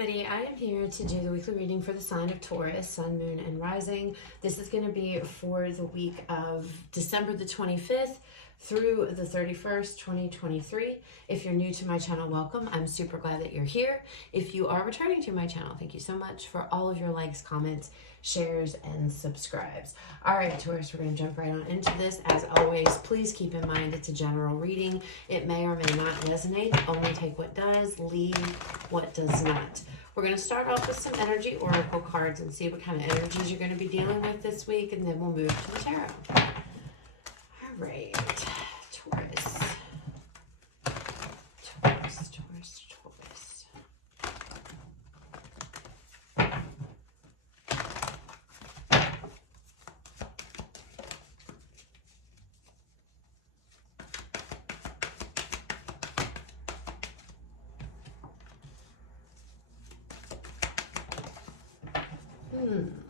everybody, I am here to do the weekly reading for the sign of Taurus, Sun, Moon, and Rising. This is going to be for the week of December the 25th through the 31st, 2023. If you're new to my channel, welcome. I'm super glad that you're here. If you are returning to my channel, thank you so much for all of your likes, comments, shares, and subscribes. All right, Taurus, we're going to jump right on into this. As always, please keep in mind it's a general reading. It may or may not resonate. Only take what does, leave what does not. We're going to start off with some energy oracle cards and see what kind of energies you're going to be dealing with this week, and then we'll move to the tarot. All right, Taurus. Taurus, Taurus, Taurus.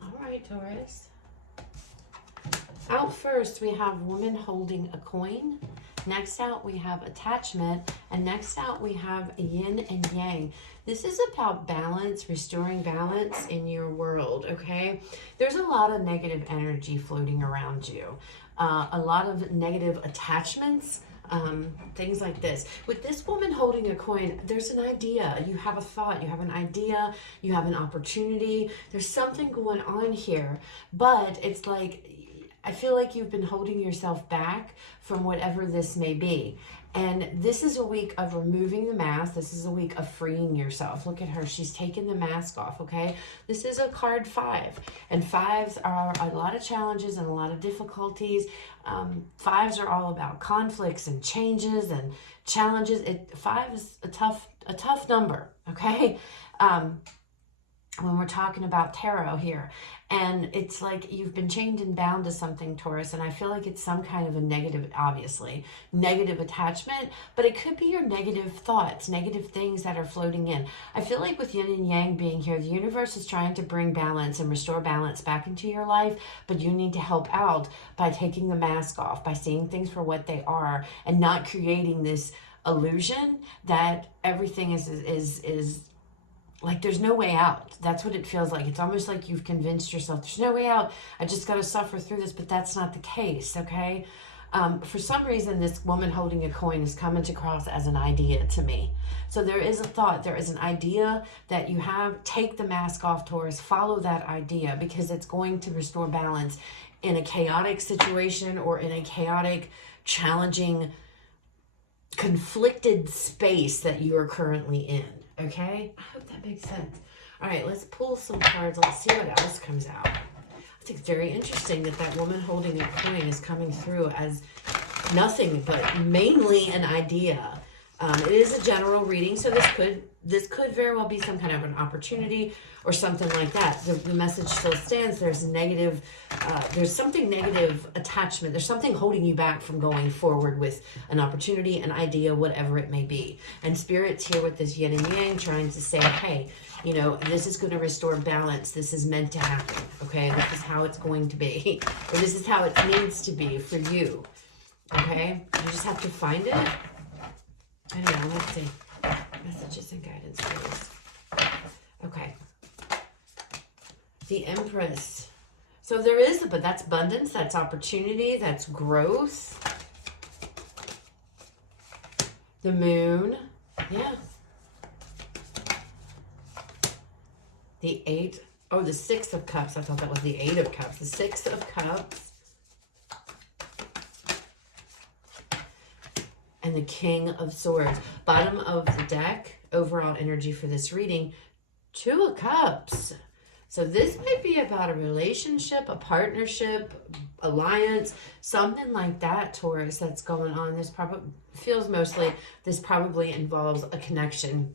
All right, Taurus. Out first, we have woman holding a coin. Next out, we have attachment. And next out, we have yin and yang. This is about balance, restoring balance in your world, okay? There's a lot of negative energy floating around you. A lot of negative attachments. Things like this. With this woman holding a coin, there's an idea. You have a thought, you have an idea, you have an opportunity. There's something going on here, but it's like, I feel like you've been holding yourself back from whatever this may be. And this is a week of removing the mask. This is a week of freeing yourself. Look at her. She's taken the mask off, okay? This is a card 5. And 5s are a lot of challenges and a lot of difficulties. 5s are all about conflicts and changes and challenges. 5 is a tough number, okay? When we're talking about tarot here. And it's like you've been chained and bound to something, Taurus, and I feel like it's some kind of a negative, obviously, negative attachment, but it could be your negative thoughts, negative things that are floating in. I feel like with yin and yang being here, the universe is trying to bring balance and restore balance back into your life, but you need to help out by taking the mask off, by seeing things for what they are, and not creating this illusion that everything is like there's no way out. That's what it feels like. It's almost like you've convinced yourself there's no way out. I just got to suffer through this, but that's not the case, okay? For some reason, this woman holding a coin is coming across as an idea to me. So there is a thought, there is an idea that you have. Take the mask off, Taurus. Follow that idea because it's going to restore balance in a chaotic situation or in a chaotic, challenging, conflicted space that you are currently in. Okay, I hope that makes sense. All right, let's pull some cards. Let's see what else comes out. I think it's very interesting that that woman holding a coin is coming through as nothing but mainly an idea. It is a general reading, so this could very well be some kind of an opportunity or something like that. The message still stands. There's negative, there's something negative attachment. There's something holding you back from going forward with an opportunity, an idea, whatever it may be. And Spirit's here with this yin and yang trying to say, hey, you know, this is going to restore balance. This is meant to happen, okay? This is how it's going to be. Or this is how it needs to be for you, okay? You just have to find it. I don't know, let's see. Messages and guidance, please. Okay. The Empress. So there is, but that's abundance, that's opportunity, that's growth. The Moon. Yeah. The 8. Oh, the 6 of Cups. I thought that was the 8 of Cups. The 6 of Cups. And the King of Swords. Bottom of the deck, overall energy for this reading, 2 of Cups. So this might be about a relationship, a partnership, alliance, something like that, Taurus, that's going on. This probably feels mostly, this probably involves a connection,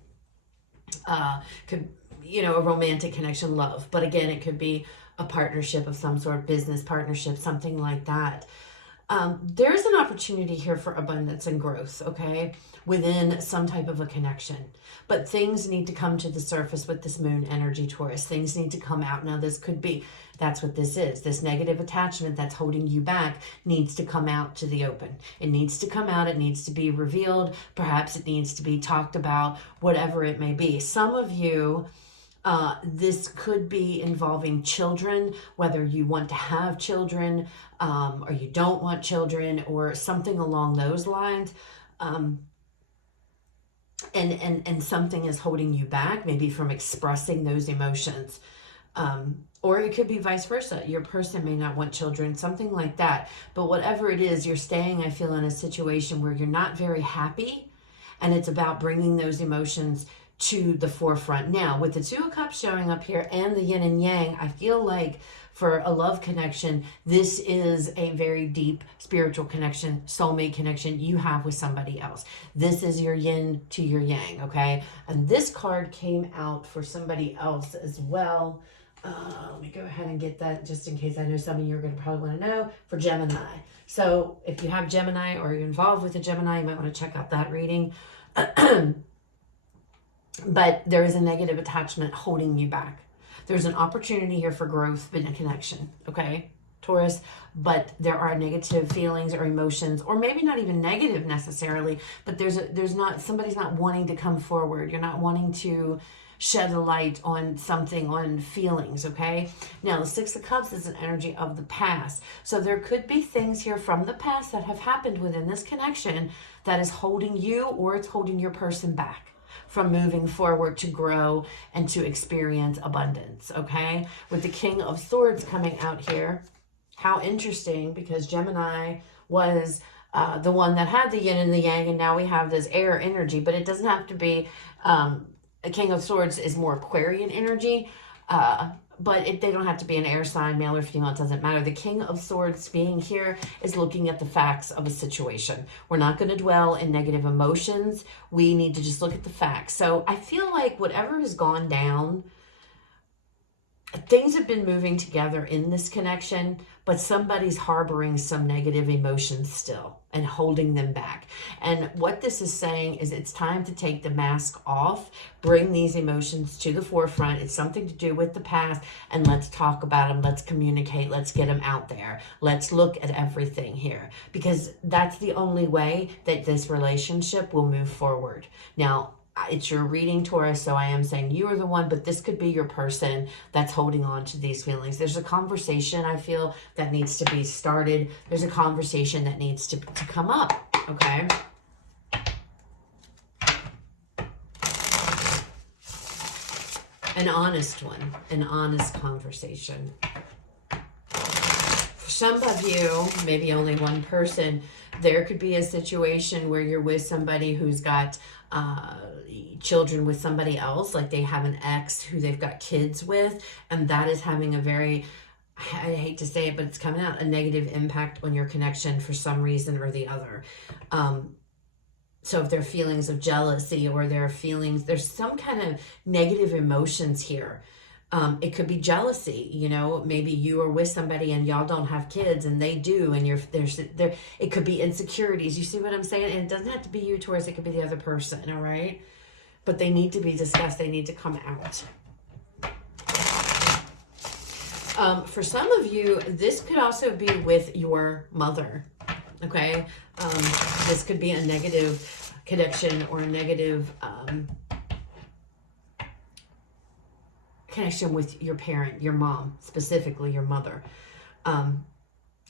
could, you know, a romantic connection, love. But again, it could be a partnership of some sort, business partnership, something like that. There's an opportunity here for abundance and growth, okay, within some type of a connection. But things need to come to the surface with this moon energy, Taurus. Things need to come out. Now, this could be, that's what this is. This negative attachment that's holding you back needs to come out to the open. It needs to come out. It needs to be revealed. Perhaps it needs to be talked about, whatever it may be. Some of you This could be involving children, whether you want to have children or you don't want children or something along those lines. And something is holding you back, maybe from expressing those emotions. Or it could be vice versa. Your person may not want children, something like that. But whatever it is, you're staying, I feel, in a situation where you're not very happy. And it's about bringing those emotions to the forefront. Now, with the Two of Cups showing up here and the yin and yang, I feel like for a love connection, this is a very deep spiritual connection, soulmate connection you have with somebody else. This is your yin to your yang, okay? And this card came out for somebody else as well. Let me go ahead and get that just in case. I know some of you are going to probably want to know, for Gemini. So if you have Gemini or you're involved with a Gemini, you might want to check out that reading. But there is a negative attachment holding you back. There's an opportunity here for growth in a connection, okay, Taurus? But there are negative feelings or emotions, or maybe not even negative necessarily, but somebody's not wanting to come forward. You're not wanting to shed a light on something, on feelings, okay? Now, the Six of Cups is an energy of the past. So there could be things here from the past that have happened within this connection that is holding you, or it's holding your person back from moving forward to grow and to experience abundance, okay? With the King of Swords coming out here, how interesting, because Gemini was the one that had the yin and the yang, and now we have this air energy, but it doesn't have to be, a King of Swords is more Aquarian energy, but they don't have to be an air sign, male or female, it doesn't matter. The King of Swords being here is looking at the facts of a situation. We're not going to dwell in negative emotions. We need to just look at the facts. So I feel like whatever has gone down, things have been moving together in this connection, but somebody's harboring some negative emotions still and holding them back. And what this is saying is it's time to take the mask off, bring these emotions to the forefront. It's something to do with the past, and let's talk about them. Let's communicate. Let's get them out there. Let's look at everything here, because that's the only way that this relationship will move forward. Now, it's your reading, Taurus, so I am saying you are the one, but this could be your person that's holding on to these feelings. There's a conversation, I feel, that needs to be started. There's a conversation that needs to come up, okay? An honest one, an honest conversation. For some of you, maybe only one person, there could be a situation where you're with somebody who's got children with somebody else, like they have an ex who they've got kids with, and that is having a very, I hate to say it, but it's coming out, a negative impact on your connection for some reason or the other. So if there are feelings of jealousy, or there are feelings, there's some kind of negative emotions here. It could be jealousy, you know, maybe you are with somebody and y'all don't have kids and they do, and it could be insecurities. You see what I'm saying? And it doesn't have to be you, Taurus, it could be the other person, all right? But they need to be discussed. They need to come out. For some of you, this could also be with your mother, okay? This could be a negative connection or a negative connection with your parent, your mom, specifically your mother.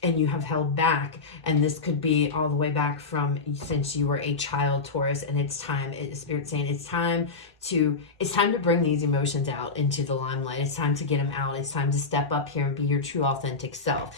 And you have held back, and this could be all the way back from since you were a child, Taurus, and it's time, Spirit's saying it's time to bring these emotions out into the limelight. It's time to get them out. It's time to step up here and be your true authentic self.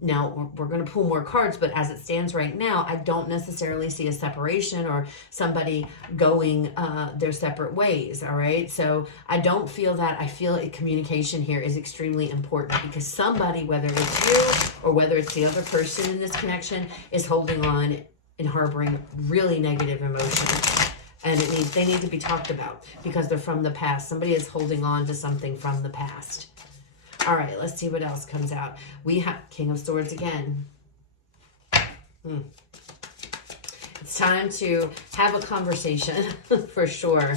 Now we're going to pull more cards, but as it stands right now, I don't necessarily see a separation or somebody going their separate ways. All right. So I don't feel that. I feel communication here is extremely important, because somebody, whether it's you or whether it's the other person in this connection, is holding on and harboring really negative emotions. And they need to be talked about because they're from the past. Somebody is holding on to something from the past. All right, let's see what else comes out. We have King of Swords again. It's time to have a conversation for sure.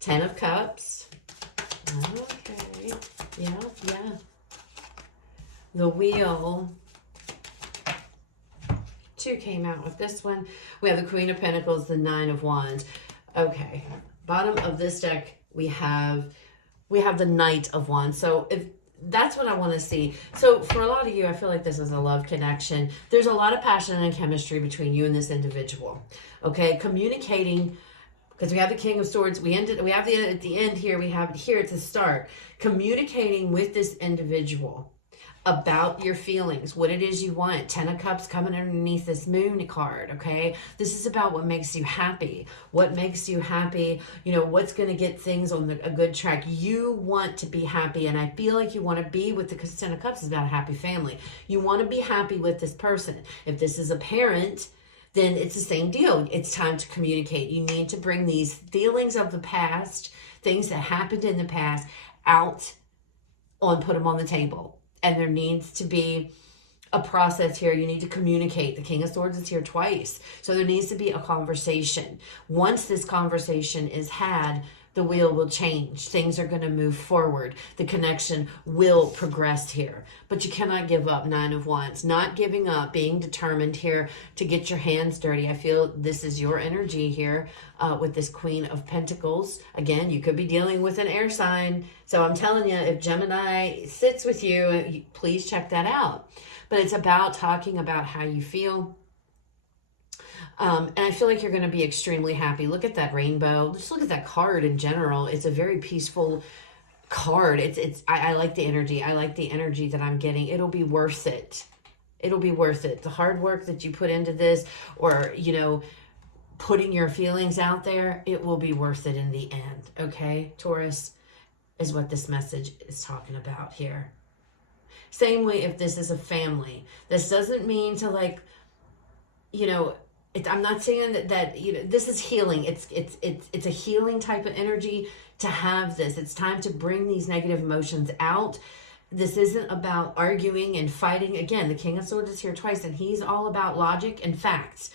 Ten of Cups. Okay. Yeah. The Wheel. Two came out with this one. We have the Queen of Pentacles, the Nine of Wands. Okay. Bottom of this deck, we have the Knight of Wands. So if that's what I want to see. So for a lot of you, I feel like this is a love connection. There's a lot of passion and chemistry between you and this individual. Okay, communicating, because we have the King of Swords. We have the at the end here. We have it here at the start. Communicating with this individual about your feelings, what it is you want. 10 of Cups coming underneath this Moon card, okay? This is about what makes you happy. What makes you happy, you know, what's going to get things on a good track. You want to be happy, and I feel like you want to be with the 10 of Cups is about a happy family. You want to be happy with this person. If this is a parent, then it's the same deal. It's time to communicate. You need to bring these feelings of the past, things that happened in the past, out put them on the table. And there needs to be a process here. You need to communicate. The King of Swords is here twice. So there needs to be a conversation. Once this conversation is had, the wheel will change. Things are going to move forward. The connection will progress here. But you cannot give up. 9 of Wands. Not giving up. Being determined here to get your hands dirty. I feel this is your energy here with this Queen of Pentacles. Again, you could be dealing with an air sign. So I'm telling you, if Gemini sits with you, please check that out. But it's about talking about how you feel. And I feel like you're going to be extremely happy. Look at that rainbow. Just look at that card in general. It's a very peaceful card. I like the energy. I like the energy that I'm getting. It'll be worth it. It'll be worth it. The hard work that you put into this, or, you know, putting your feelings out there, it will be worth it in the end. Okay, Taurus, is what this message is talking about here. Same way if this is a family. This doesn't mean to, like, you know, I'm not saying that you know, this is healing. It's a healing type of energy to have this. It's time to bring these negative emotions out. This isn't about arguing and fighting. Again, the King of Swords is here twice, and he's all about logic and facts.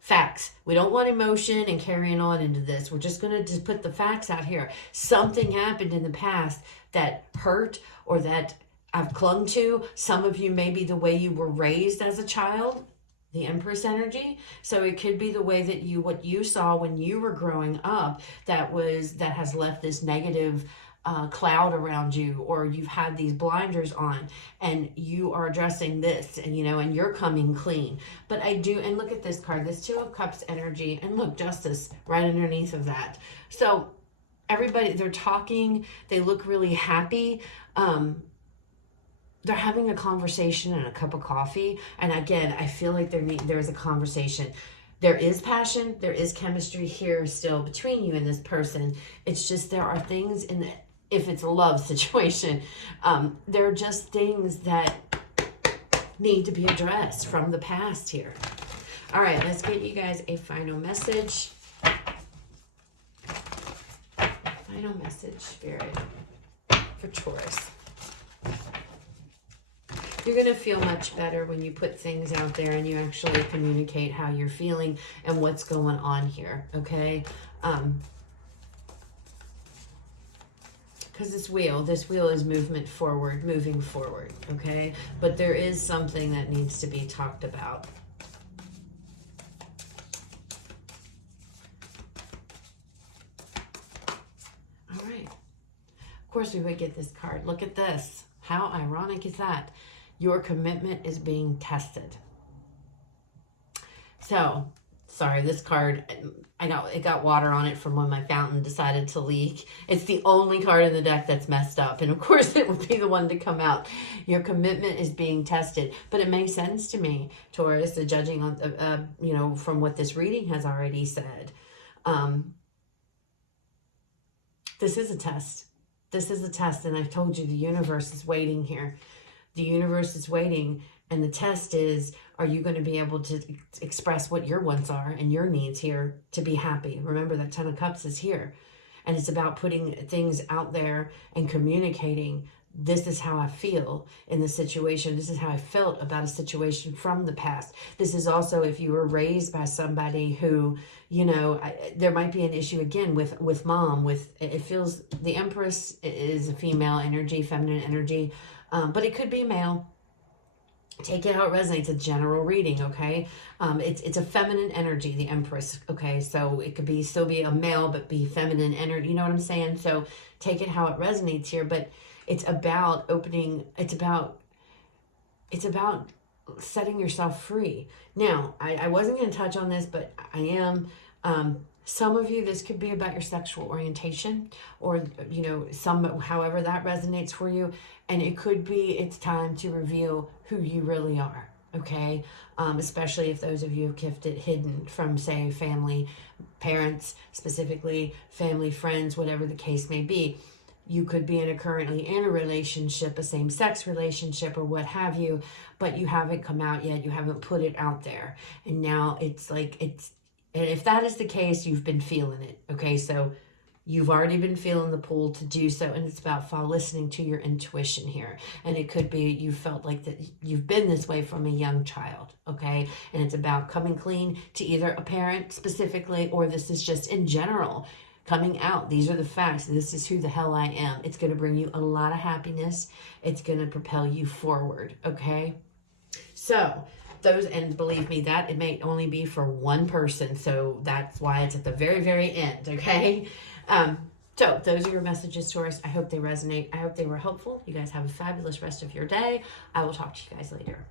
Facts. We don't want emotion and carrying on into this. We're just going to just put the facts out here. Something happened in the past that hurt, or that I've clung to. Some of you, maybe the way you were raised as a child, the Empress energy. So it could be the way that what you saw when you were growing up that has left this negative cloud around you, or you've had these blinders on, and you are addressing this, and you know, and you're coming clean. But I do, and look at this card, this 2 of Cups energy, and look, Justice right underneath of that. So everybody, they're talking, they look really happy. They're having a conversation and a cup of coffee. And again, I feel like there's a conversation. There is passion. There is chemistry here still between you and this person. It's just there are things if it's a love situation, there are just things that need to be addressed from the past here. All right, let's get you guys a final message. Final message, Spirit, for Taurus. You're going to feel much better when you put things out there and you actually communicate how you're feeling and what's going on here, okay? Because this wheel is moving forward, okay? But there is something that needs to be talked about. All right. Of course, we would get this card. Look at this. How ironic is that? Your commitment is being tested. So, sorry, this card, I know it got water on it from when my fountain decided to leak. It's the only card in the deck that's messed up. And of course, it would be the one to come out. Your commitment is being tested. But it makes sense to me, Taurus, judging on, you know, from what this reading has already said. This is a test. This is a test. And I've told you the universe is waiting here. The universe is waiting, and the test is, are you going to be able to express what your wants are and your needs here to be happy? Remember, that 10 of Cups is here, and it's about putting things out there and communicating. This is how I feel in the situation. This is how I felt about a situation from the past. This is also if you were raised by somebody who, you know, there might be an issue again with mom. It feels the Empress is a female energy, feminine energy. But it could be male. take it how it resonates. A general reading, okay? It's a feminine energy, the Empress, okay? So it could be still be a male, but be feminine energy. You know what I'm saying? So take it how it resonates here. But it's about opening. It's about setting yourself free. Now, I wasn't going to touch on this, but I am. Some of you, this could be about your sexual orientation, or however that resonates for you, and it could be it's time to reveal who you really are. Okay, especially if those of you have kept it hidden from, say, family, parents, specifically family, friends, whatever the case may be. You could be currently in a relationship, a same-sex relationship or what have you, but you haven't come out yet. You haven't put it out there. And now and if that is the case, you've been feeling it. Okay, so you've already been feeling the pull to do so, and it's about listening to your intuition here. And it could be you felt like that you've been this way from a young child, okay? And it's about coming clean to either a parent specifically, or this is just in general. Coming out. These are the facts. This is who the hell I am. It's going to bring you a lot of happiness. It's going to propel you forward. Okay. So and believe me, that it may only be for one person. So that's why it's at the very, very end. Okay. So those are your messages, Taurus. I hope they resonate. I hope they were helpful. You guys have a fabulous rest of your day. I will talk to you guys later.